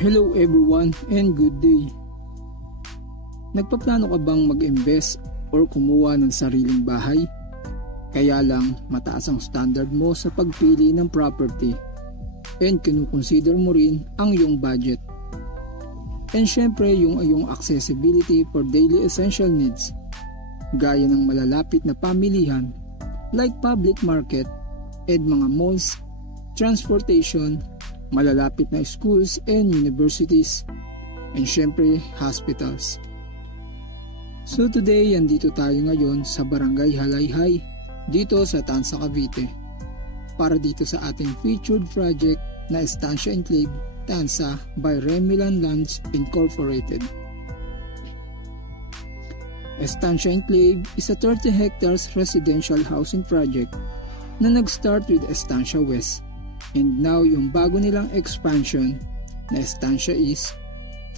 Hello everyone and good day. Nagpaplano ka bang mag-invest or kumuha ng sariling bahay? Kaya lang mataas ang standard mo sa pagpili ng property and kinukonsider mo rin ang iyong budget. And syempre yung accessibility for daily essential needs gaya ng malalapit na pamilihan like public market and mga malls, transportation, malalapit na schools and universities, and syempre hospitals. So today, andito tayo ngayon sa Barangay Halayhay dito sa Tanza, Cavite para dito sa ating featured project na Estancia Enclave Tanza by Remilan Lands Incorporated. Estancia Enclave is a 30 hectares residential housing project na nag-start with Estancia West. And now yung bago nilang expansion na Estancia East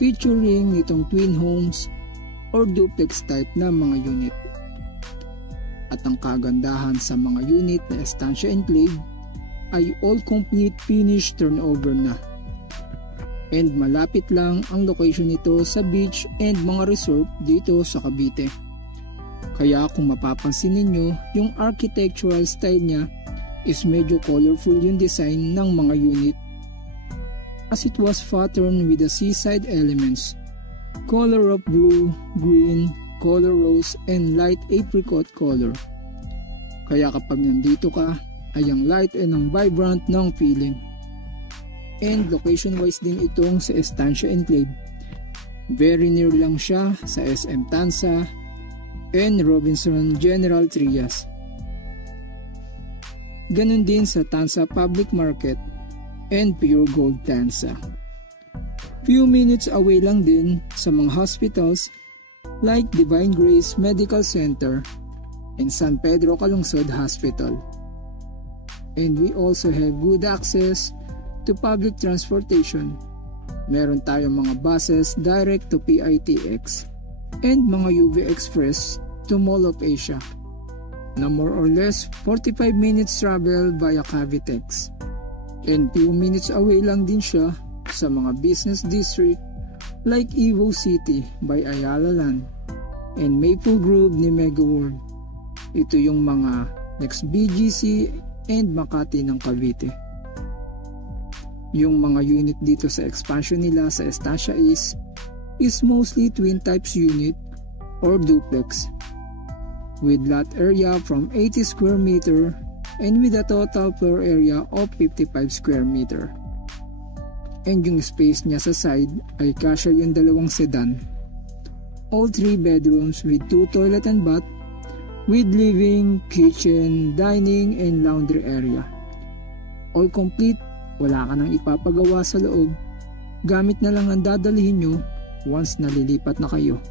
featuring nitong twin homes or duplex type na mga unit. At ang kagandahan sa mga unit na Estancia Enclave ay all complete finished turnover na. And malapit lang ang location nito sa beach and mga resort dito sa Cavite. Kaya kung mapapansin ninyo, yung architectural style niya is medyo colorful yung design ng mga unit as it was patterned with the seaside elements, color of blue, green, color rose, and light apricot color. Kaya kapag nandito ka ay ang light and ang vibrant ng feeling. And location wise din itong sa Estancia Enclave. Very near lang siya sa SM Tanza and Robinson General Trias. Ganun din sa Tanza Public Market and Pure Gold Tanza. Few minutes away lang din sa mga hospitals like Divine Grace Medical Center and San Pedro Calungsod Hospital. And we also have good access to public transportation. Meron tayong mga buses direct to PITX and mga UV Express to Mall of Asia na more or less 45 minutes travel via Cavitex. And few minutes away lang din siya sa mga business district like Evo City by Ayala Land and Maple Grove ni Mega World. Ito yung mga next BGC and Makati ng Cavite. Yung mga unit dito sa expansion nila sa Estancia is mostly twin types unit or duplex with lot area from 80 square meter and with a total floor area of 55 square meter. And yung space niya sa side ay kasya yung dalawang sedan. All 3 bedrooms with 2 toilet and bath with living, kitchen, dining, and laundry area. All complete, wala ka nang ipapagawa sa loob. Gamit na lang ang dadalhin nyo once nalilipat na kayo.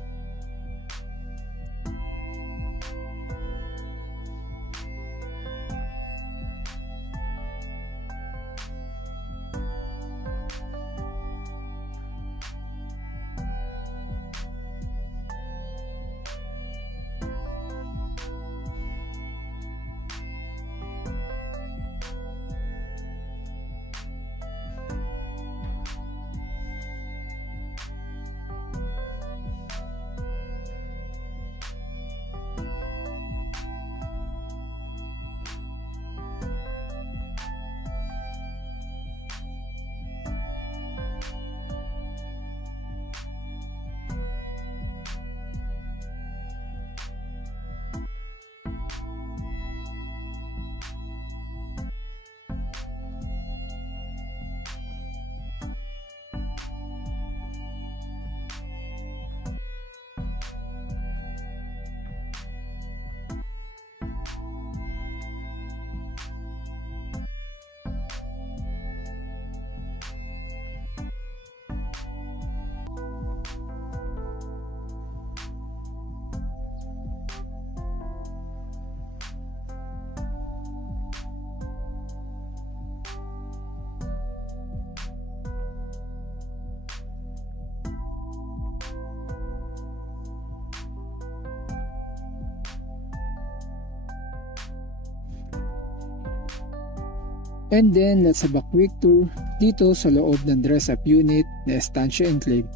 And then let's have a quick tour dito sa loob ng dress-up unit na Estancia Enclave.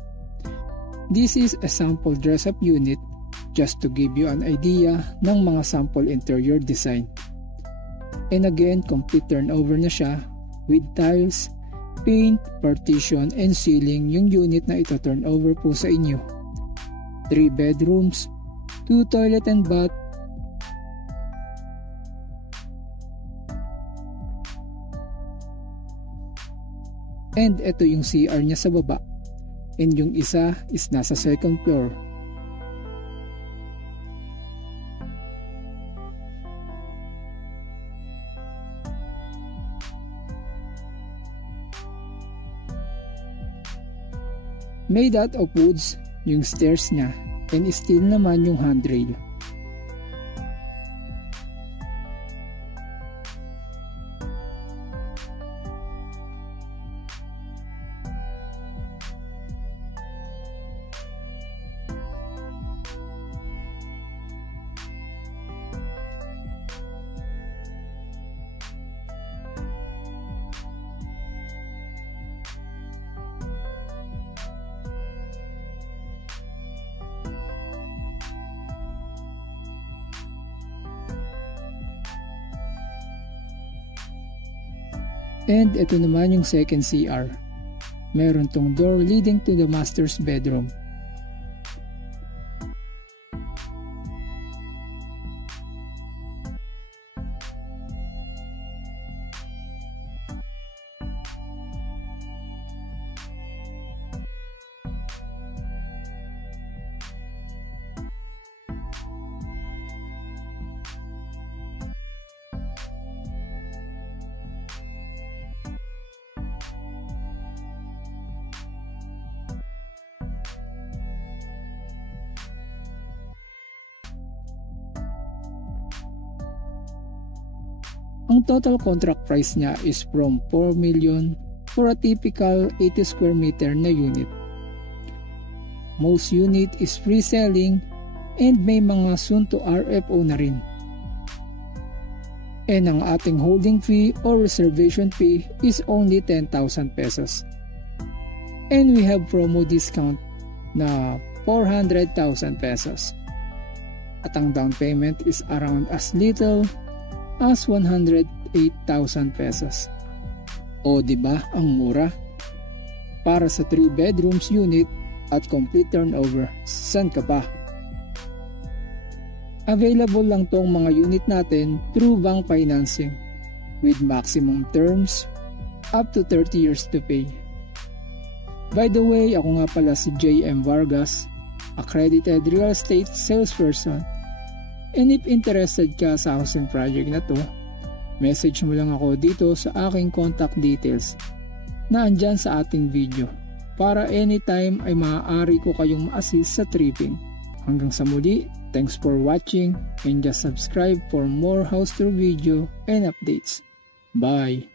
This is a sample dress-up unit just to give you an idea ng mga sample interior design. And again, complete turnover na siya with tiles, paint, partition, and ceiling yung unit na ito turnover po sa inyo. 3 bedrooms, 2 toilet and bath, and ito yung CR niya sa baba, and yung isa is nasa second floor. Made out of woods yung stairs niya, and steel naman yung handrail. And ito naman yung second CR. Meron tong door leading to the master's bedroom. Ang total contract price niya is from 4 million for a typical 80 square meter na unit. Most unit is free selling and may mga soon to RFO na rin. And ang ating holding fee or reservation fee is only 10,000 pesos. And we have promo discount na 400,000 pesos. At ang down payment is around as little as 108,000 pesos. O diba ang mura? Para sa 3 bedrooms unit at complete turnover, san ka pa? Available lang tong mga unit natin through bank financing with maximum terms up to 30 years to pay. By the way, ako nga pala si JM Vargas, accredited real estate salesperson. And if interested ka sa housing project na to, message mo lang ako dito sa aking contact details na andyan sa ating video para anytime ay maaari ko kayong ma-assist sa tripping. Hanggang sa muli, thanks for watching and just subscribe for more house tour video and updates. Bye!